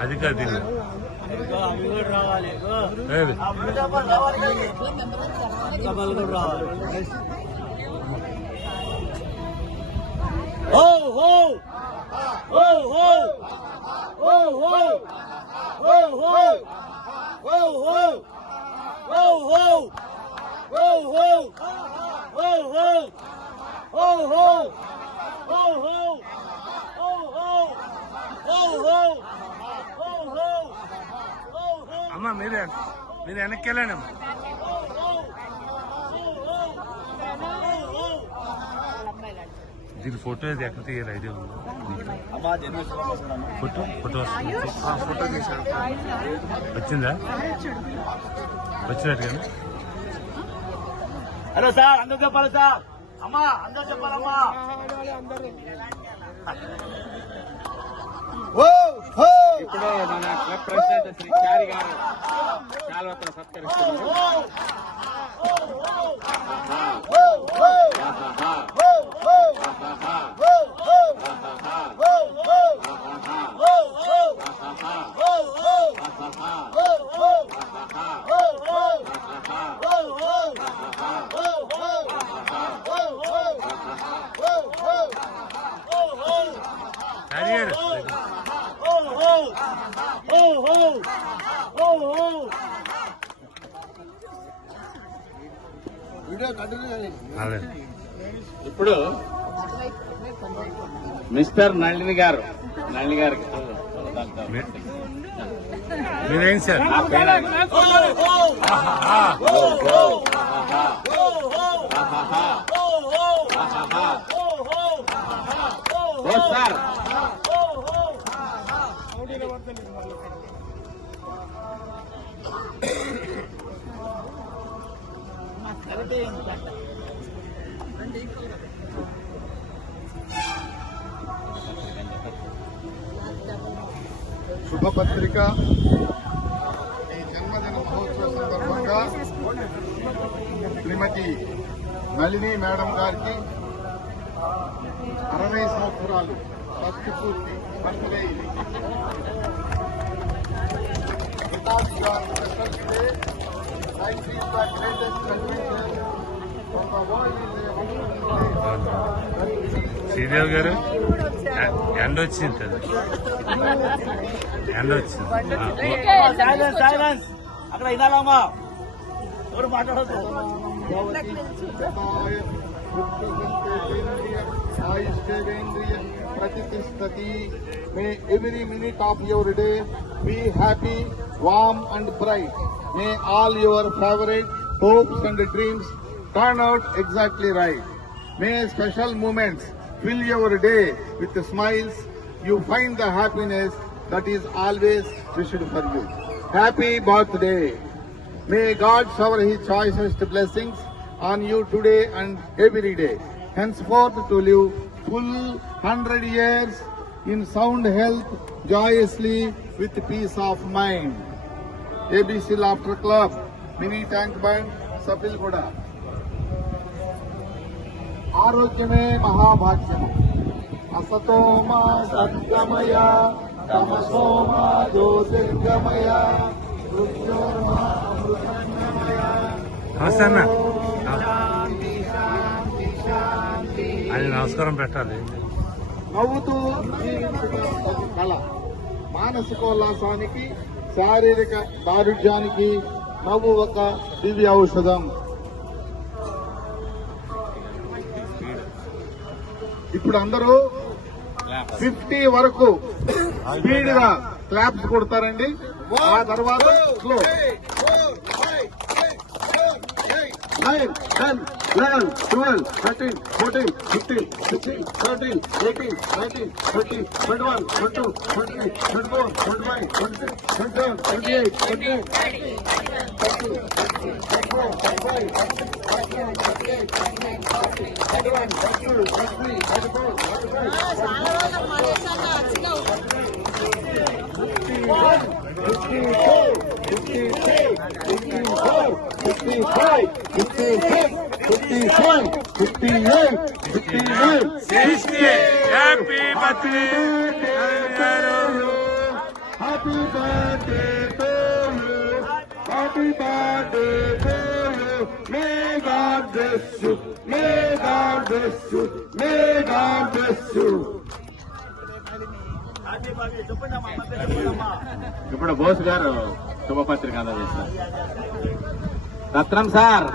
అది కాదు తిన్న అవి కూడా రావాలి ఏది? డబ్బులు కూడా రావాలి ఓ హో ఓ హో ఓ హో ఓ హో ఓ హో! ఓ హో! ఓ హో! ఓ హో! ఓ హో! ఓ హో! ఓ హో! ఓ హో! ఓ హో! అమ్మ మీరే మీరు వెనక్కి వెళ్ళండి అమ్మ. దీని ఫోటో ఇది ఎక్కడ తీయాలి? ఐడియా ఉంది? ఫోటో ఫోటో ఫోటో వచ్చిందా? వచ్చినట్టు కానీ హలో సార్ అందరూ చెప్పాలి సార్. అమ్మా అందరూ చెప్పాలమ్మా. ఇప్పుడు మన క్లబ్ ప్రెసిడెంట్ శ్రీ చారి గారు శాల్వతో సత్కరిస్తున్నారు. మిస్టర్ నళిని గారు. నళిని గారికి. మీరేం సార్? నా పేరు శుభపత్రిక. ఈ జన్మదిన మహోత్సవ సందర్భంగా శ్రీమతి నళిని మేడం గారికి అరవై సంవత్సరాలు ఫస్ట్ పూర్తి బర్త్డే ఇది Because you శ్రీదేవి గారు? ఎండ వచ్చింది ఎండ వచ్చింది. అక్కడ may every minute of your day be happy warm and bright may all your favourite hopes and dreams turn out exactly right. May special moments fill your day with smiles. You find the happiness that is always wished for you. Happy birthday. May God shower His choicest blessings on you today and every day. Henceforth to live full hundred years in sound health, joyously with peace of mind. ABC Laughter Club, Mini Tank Band, Sapil. ఆరోగ్యమే మహాభాగ్యము. అసతోమ సద్గమయ తమసోమ జ్యోతిర్గమయ మృత్యోర్మ అమృతమయ నమస్తే అన్న. అది నమస్కారం పెట్టాలి. నవ్వుతూ జీవించడం కళ. మానసికోల్లాసానికి శారీరక దారుఢ్యానికి నవ్వు ఒక దివ్య ఔషధం. ఇప్పుడు అందరూ ఫిఫ్టీ వరకు స్పీడ్గా క్లాప్స్ కొడతారండి. ఆ తర్వాత slow nine ten 11, 12, 13, 14, 15, 16, 17, 18, 19, 20, 21, 22, 23, 24, 25, 26, 27, 28, 29, 30, 31, 35, 37, 38, 39, 40, 41, 42, 43, 44, 45, 51, 52, 53, 54, 55, 56, 57, 58, 59. Happy birthday Happy birthday to you. Happy birthday to you. May God bless you. May God bless you. May God bless you. Happy birthday చెప్పండి అమ్మా అమ్మ పేరు చెప్పండి అమ్మా ఇప్పుడు బోస్ గారు శుభపత్రిక అందజేస్తారు రత్నం సార్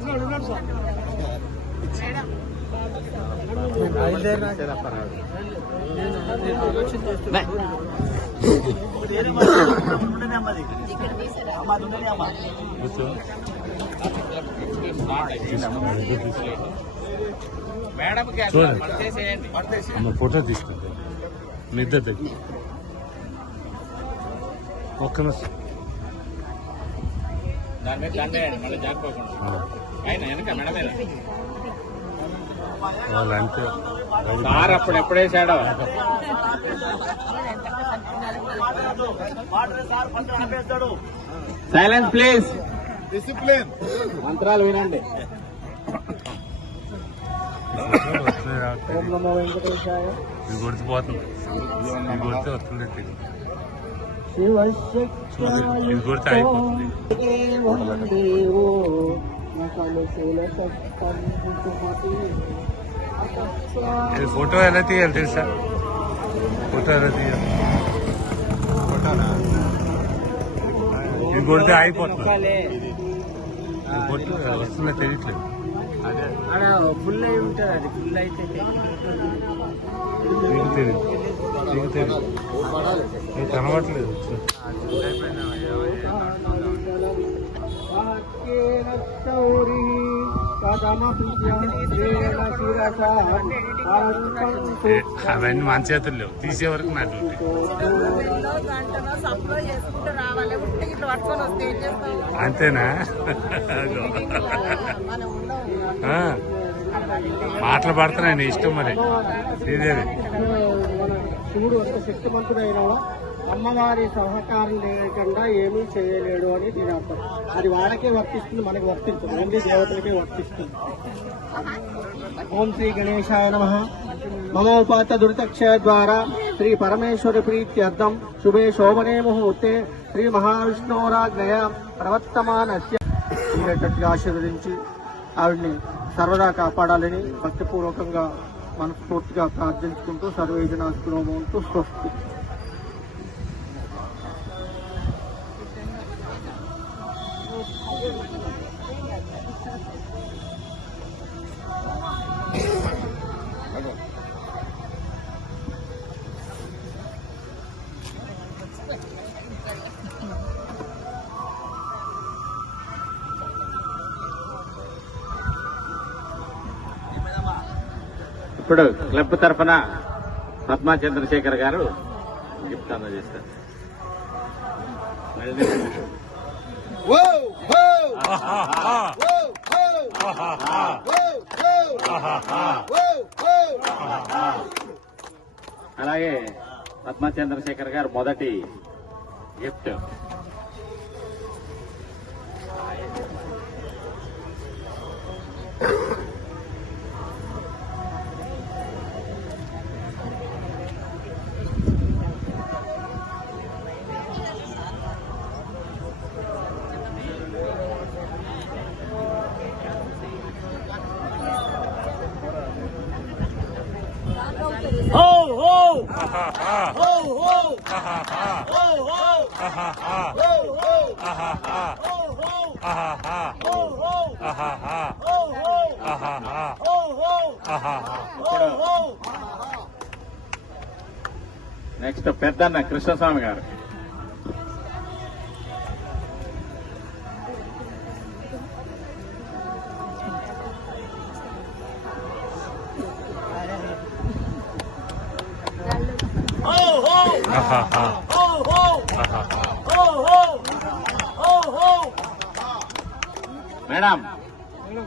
ఉన్నాడు ఉన్నాడు సార్ మేడం ఫోటో తీసుకుంటే నిద్ర దగ్గర. ఒక్క నిమిషం. దాని మీద దండ మళ్ళీ జారిపోకుండా ఆయన వెనక మేడం మీద. సార్ అప్పుడు ఎప్పుడేసాడో సైలెన్స్ ప్లీజ్ డిసిప్లిన్ మంత్రాలు వినండి. శివశక్తి గుర్తు గుర్తు ఫోటో ఎలా తీయాలి ಸರ್ ಫೋಟೋ ಎಲ್ಲ ತೆಗಿಯಲ್ಲ ఇది కొడితే అయిపోతుంది ఫోటో వస్తున్నా తెలియట్లేదు. అదే. అయి ఉంటుంది అది. అవన్నీ మన లేవు. తీసే వరకు నా డ్యూటీ. అంతేనా? మాటలు పడుతున్నాయి ఇష్టం మరి. ఇదే శివుడు అంత అమ్మవారి సహకారం లేకుండా ఏమీ చేయలేడు అని దీని అర్థం అది వాళ్ళకే వర్తిస్తుంది మనకి వర్తిస్తుంది. ఓన్లీ దేవతలకే వర్తిస్తుంది. ఓం శ్రీ గణేశాయ నమ. మమోపాత దురితక్షయ ద్వారా శ్రీ పరమేశ్వర ప్రీత్యర్థం శుభే శోభనే ముహూర్తే. శ్రీ మహావిష్ణురాజ్ఞయ ప్రవర్తమానస్య. ఉండేటట్టుగా ఆశీర్వదించి ఆవిడ్ని సర్వదా కాపాడాలని భక్తిపూర్వకంగా మనస్ఫూర్తిగా ప్రార్థించుకుంటూ సర్వేజనాశుభవంతు స్వస్తి. ఇప్పుడు క్లబ్ తరఫున పద్మా చంద్రశేఖర్ గారు గిఫ్ట్ అందజేస్తారు అలాగే పద్మా చంద్రశేఖర్ గారు మొదటి gift. Peddanna Krishnaswamy garu. Madam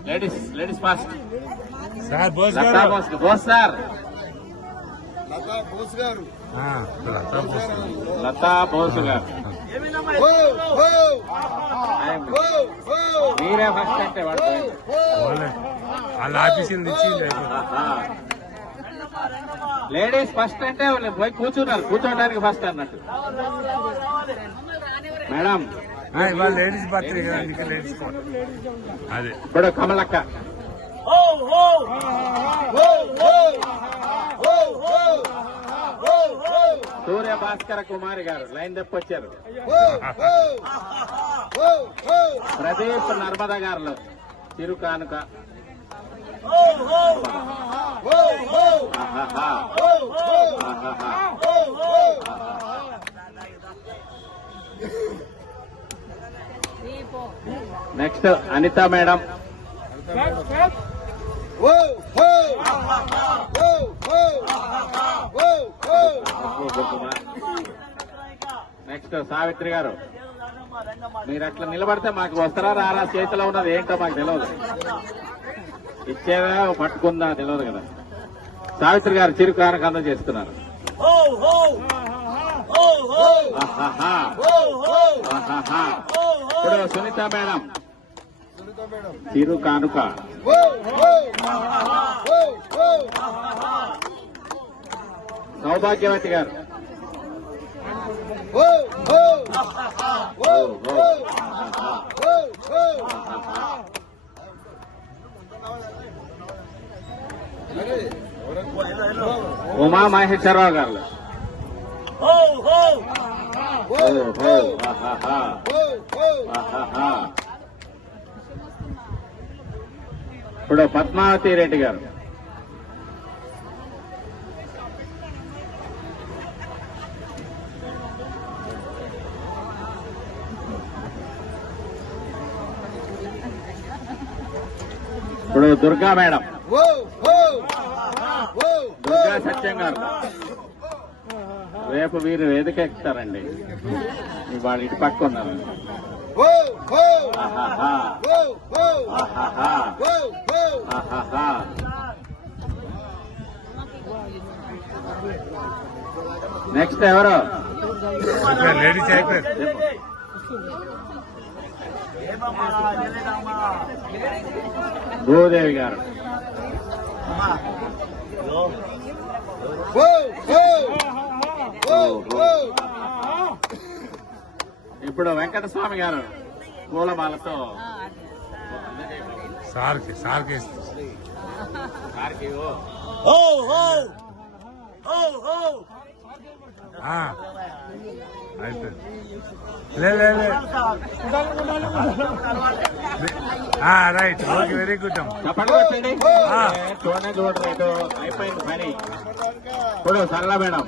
ladies ladies first. Sir Bose sir. Bose garu. Latha Bose గారు మీరే ఫస్ట్ అంటే. వాళ్ళ ఆఫీసులు లేడీస్ ఫస్ట్ అంటే వాళ్ళు పోయి కూర్చున్నారు కూర్చోడానికి ఫస్ట్ అన్నట్టు. మేడం. లేడీస్ బర్త్డే కదా అందుకే లేడీస్ అదే. ఇప్పుడు కమలక్క. ఓ ఓ ఓ, ఓ, ఓ, ఓ, ఓ, ఓ, సూర్య భాస్కర కుమారి గారు లైన్ తెప్పొచ్చారు ప్రదీప్ నర్మద గారులు చిరు కానుక. Next Anitha madam. ఓ ఓ. నెక్స్ట్ సావిత్రి గారు. మీరు అట్లా నిలబడితే మాకు వస్తారా రారా చేతిలో ఉన్నది ఏంటో మాకు తెలియదు ఇచ్చేదా పట్టుకుందా తెలియదు కదా. సావిత్రి గారు చిరు కానుక అందం చేస్తున్నారు ఇప్పుడు సునీత మేడం. చిరు కానుక. సౌభాగ్యవతి గారు. ఉమా మహేశ్వరరావు గారు. ఇప్పుడు పద్మావతి రెడ్డి గారు. ఇప్పుడు దుర్గా మేడం. దుర్గా సత్యం గారు. రేపు వీరు వేదిక ఎక్కుతారండి. వాళ్ళ ఇటు పక్క ఉన్నారండి నెక్స్ట్ ఎవరు? లేడీస్ అయిపోయారు. గోదేవి గారు. ఇప్పుడు వెంకట స్వామి గారు పూలమాలతో. సార్కి సార్కి. సార్కి ఓ. ఓ ఓ ఓ రైట్. ఓకే వెరీ గుడ్ చూడండి చూడలేదు అయిపోయింది పని ఇప్పుడు Sarala madam.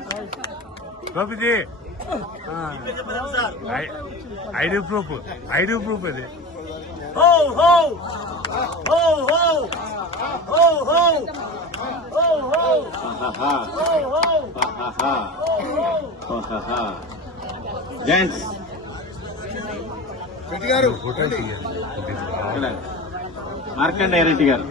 Gopiji. ID proof ID proof ఇది. ఓ హో. ఓ హో. ఓ హో. Ho, ho! Ho, ho! Ho, ho! Dance Markanda Reddy garu.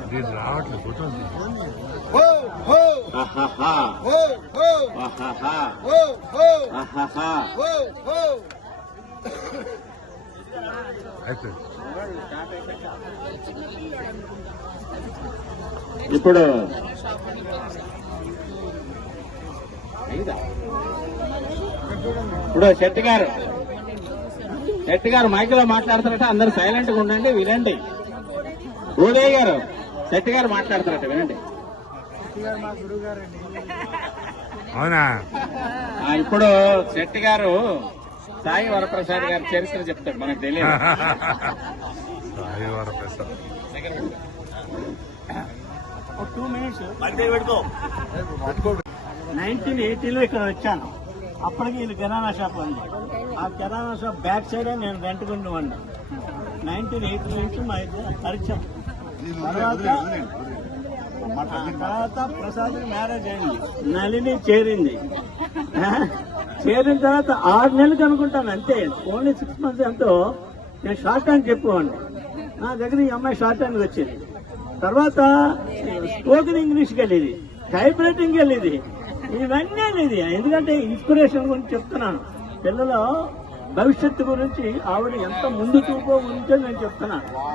ఇప్పుడు ఐదా? ఇప్పుడు శెట్టి గారు శెట్టి గారు మైక్లో మాట్లాడుతున్నట్టు అందరు సైలెంట్గా ఉండండి వినండి. ఉదయ్ గారు శెట్టి గారు మాట్లాడుతున్నట్టు వినండి. అవునా? ఇప్పుడు శెట్టి గారు సాయి వరప్రసాద్ గారు చరిత్ర చెప్తారు మనకు తెలియదు. టూ మినిట్స్ నైన్టీన్ ఎయిటీలో ఇక్కడ వచ్చాను. అప్పటికి ఇది కిరాణా షాప్ ఉంది. ఆ కిరాణా షాప్ బ్యాక్ సైడే నేను రెంట్ ఉండేవాడిని నైన్టీన్ ఎయిటీ నుంచి మా ఇద్దరు పరిచయం. తర్వాత ఆ తర్వాత ప్రసాద్ మ్యారేజ్ అయింది. నలిని చేరింది. చేరిన తర్వాత ఆరు నెలలకు అనుకుంటాను అంతే. ఓన్లీ సిక్స్ మంత్స్ ఎంతో. నేను షార్ట్ అని చెప్పేవాడిని. నా దగ్గర ఈ అమ్మాయి షార్ట్ హ్యాండ్ వచ్చింది. తర్వాత స్పోకెన్ ఇంగ్లీష్కి వెళ్ళేది. టైప్ రైటింగ్కి వెళ్ళేది. ఇవన్నీ అనేది ఎందుకంటే ఇన్స్పిరేషన్ గురించి చెప్తున్నాను. పిల్లల భవిష్యత్తు గురించి ఆవిడ ఎంత ముందు చూపో ఉంటే నేను చెప్తున్నాను.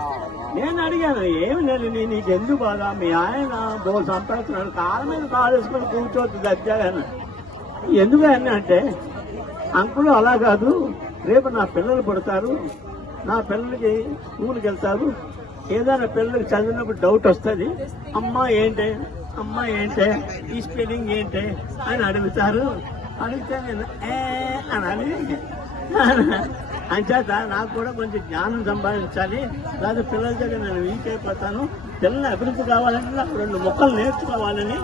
నేను అడిగాను ఏమి నేను నీ- నీకు ఎందుకు బాధ? మీ ఆయన బో సంపాదిస్తున్నాడు కాళ్ళ మీద కాలేసుకొని వేసుకొని కూర్చోవద్దు దర్జాగాను ఎందుకు అని అంటే అంకులు అలా కాదు రేపు నా పిల్లలు పుడతారు నా పిల్లలకి స్కూల్కి వెళ్తారు ఏదైనా పిల్లలకి చదివినప్పుడు డౌట్ వస్తుంది. అమ్మ ఏంటి? అమ్మ ఏంటి? ఈ స్పెల్లింగ్ ఏంటి? అని అడుగుతారు. అడిగితే నేను ఏ అని అంచేత నాకు కూడా కొంచెం జ్ఞానం సంపాదించాలి. లేదా పిల్లల దగ్గర నేను వీక్ అయిపోతాను. పిల్లల అభివృద్ధి కావాలంటే నాకు రెండు మొక్కలు నేర్చుకోవాలని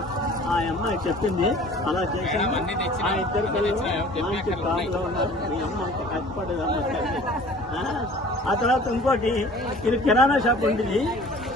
ఆ అమ్మాయి చెప్పింది. అలా చేశాను. ఆ ఇద్దరు పిల్లలు మంచి కాపులో ఉన్నారు. మీ అమ్మ అంత ఆ? ఆ తర్వాత ఇంకోటి ఇది కిరాణా షాప్ ఉండేది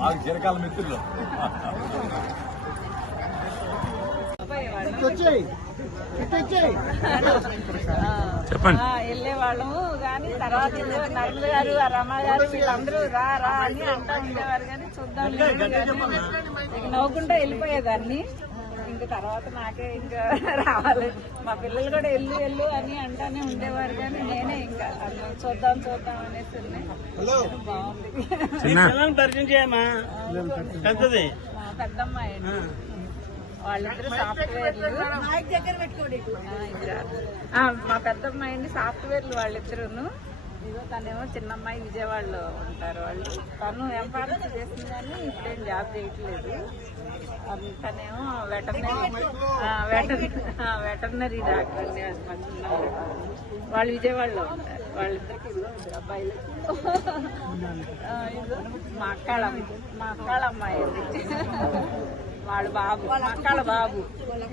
మాకు చిరకాల మిత్రులు. చెప్పండి. వెళ్ళే వాళ్ళము కానీ తర్వాత నరులు గారు ఆ రమ గారు వీళ్ళందరూ రా రా అని అంటా ఉండేవారు కానీ చూద్దాం. నవ్వుకుంటా వెళ్ళిపోయేదాన్ని. ఇంకా తర్వాత నాకే ఇంకా రావాలి. మా పిల్లలు కూడా వెళ్ళు వెళ్ళు అని అంటానే ఉండేవారు కానీ నేనే ఇంకా చూద్దాం చూద్దాం అనేసి ఉన్నాయి. బాగుంది. పరిచయం చేయమా పెద్దది. మా పెద్దమ్మాయి వాళ్ళిద్దరు సాఫ్ట్వేర్లు ఆ, మా పెద్దమ్మాయి అండి సాఫ్ట్వేర్లు వాళ్ళిద్దరును. ఇదిగో తనేమో చిన్నమ్మాయి విజయవాడలో ఉంటారు. వాళ్ళు తను ఎంపారెన్స్ చేసింది కానీ ఇప్పుడేం జాబ్ చేయట్లేదు. తనేమో వెటర్నరీ వెటర్నరీ డాక్టర్ అండి. వాళ్ళు విజయవాడలో ఉంటారు. వాళ్ళిద్దరికి ఇదిగో మా అక్కాళ్ళ మా అక్కాళ్ళ అమ్మాయి అండి. వాళ్ళ బాబు మా అక్కాళ్ళ బాబు.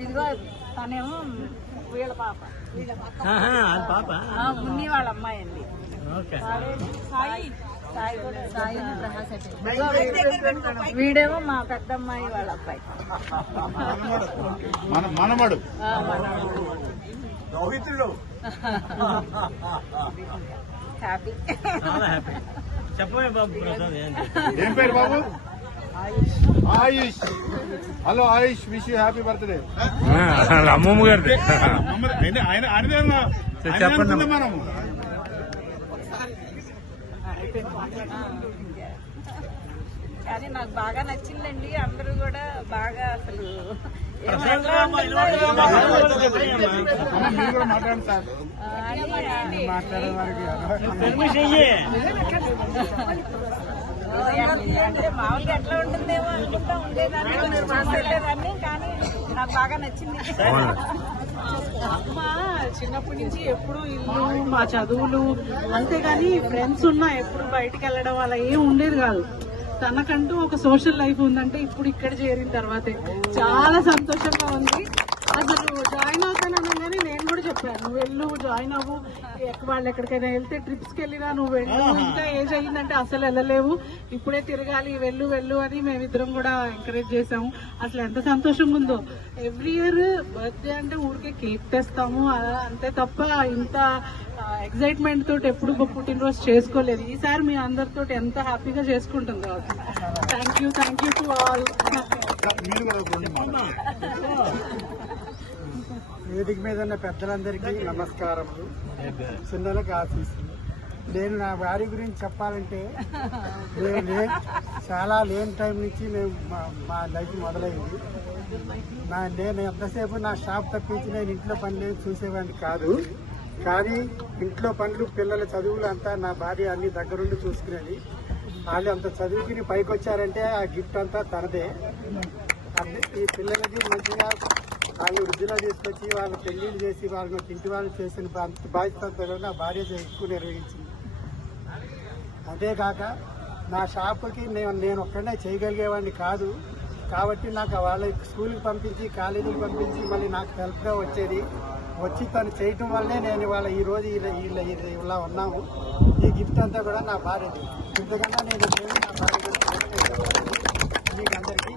ఇదిగో తనేమో వీళ్ళ పాప. అది పాప? మున్ని వాళ్ళ అమ్మాయి అండి. వీడేమో మా పెద్ద అమ్మాయి వాళ్ళ అబ్బాయి. మన మనమడు. హ్యాపీ చెప్పమే బాబు ప్రసాద్ ఏంటి ఏం పేరు బాబు? Ayush. Hello Ayush wish you happy birthday. అమ్మమ్మ ఆయనదే చెప్పండి. మనం? కానీ నాకు బాగా నచ్చిందండి అందరూ కూడా బాగా అసలు. అంటే మామూలుగా ఎట్లా ఉంటుందేమో అనుకుంటా ఉండేదాన్ని కానీ నాకు బాగా నచ్చింది అమ్మ చిన్నప్పటి నుంచి ఎప్పుడు ఇల్లు మా చదువులు అంతేగాని ఫ్రెండ్స్ ఉన్నా ఎప్పుడు బయటికి వెళ్ళడం అలా ఏం ఉండేది కాదు. తనకంటూ ఒక సోషల్ లైఫ్ ఉందంటే ఇప్పుడు ఇక్కడ చేరిన తర్వాతే. చాలా సంతోషంగా ఉంది. అసలు జాయిన్ అవుతాననగానే నేను కూడా చెప్పాను నువ్వు వెళ్ళు జాయిన్ అవ్వు. ఎక్క- వాళ్ళు ఎక్కడికైనా వెళ్తే ట్రిప్స్కి వెళ్ళినా నువ్వు వెళ్ళు. ఇంకా ఏజ్ అయ్యిందంటే అసలు వెళ్ళలేవు. ఇప్పుడే తిరగాలి వెళ్ళు వెళ్ళు అని మేమిద్దరం కూడా ఎంకరేజ్ చేసాము అసలు ఎంత సంతోషంగా ఉందో. ఎవ్రీ ఇయర్ బర్త్డే అంటే ఊరికే కేక్ తెస్తాము. అలా అంతే తప్ప ఇంత ఎక్సైట్మెంట్ తోటి ఎప్పుడు పుట్టినరోజు చేసుకోలేదు. ఈసారి మీ అందరితో ఎంత హ్యాపీగా చేసుకుంటుందో thank you thank you to all మీరు కూడా కొన్ని మాట్లాడండి. వేదిక మీద ఉన్న పెద్దలందరికీ నమస్కారములు. చిన్నలకు ఆశీస్సులు. నేను నా వారి గురించి చెప్పాలంటే నేను చాలా లేని టైం నుంచి మేము మా- మా లైఫ్ మొదలైంది. నా నేను ఎంతసేపు నా షాప్ తప్పించి నేను ఇంట్లో పనులు చూసేవాడిని కాదు. కానీ ఇంట్లో పనులు పిల్లల చదువులు అంతా నా భార్య అన్ని దగ్గరుండి చూసుకునేది. వాళ్ళు అంత చదువుకుని పైకి వచ్చారంటే ఆ గిఫ్ట్ అంతా తనదే. ఈ పిల్లలకి మంచిగా వాళ్ళు వృద్ధిలో తీసుకొచ్చి వాళ్ళు పెళ్ళిళ్ళు చేసి వాళ్ళని ఒక ఇంటి వాళ్ళు చేసిన బా- బాధ్యత అంతా నా భార్య ఎక్కువ నిర్వహించింది. అంతేకాక నా షాప్కి నేను నేను ఒక్కడే చేయగలిగేవాడిని కాదు. కాబట్టి నాకు వాళ్ళ స్కూల్కి పంపించి కాలేజీకి పంపించి మళ్ళీ నాకు హెల్ప్గా వచ్చేది. వచ్చి తను చేయటం వల్లే నేను ఇవాళ ఈరోజు ఇలా ఇలా ఉన్నాము. ఈ గిఫ్ట్ అంతా కూడా నా భార్యది. ఇంతకన్నా నేను నా భార్య మీకు అందరికీ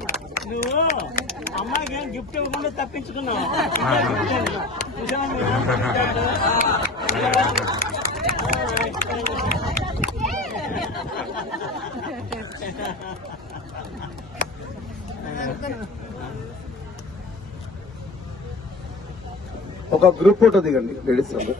అమ్మాయికి ఏం గిఫ్ట్ ఇవ్వకుండా తప్పించుకున్నాం ఒక గ్రూప్ ఫోటో దిగండి లేడీస్ అందరూ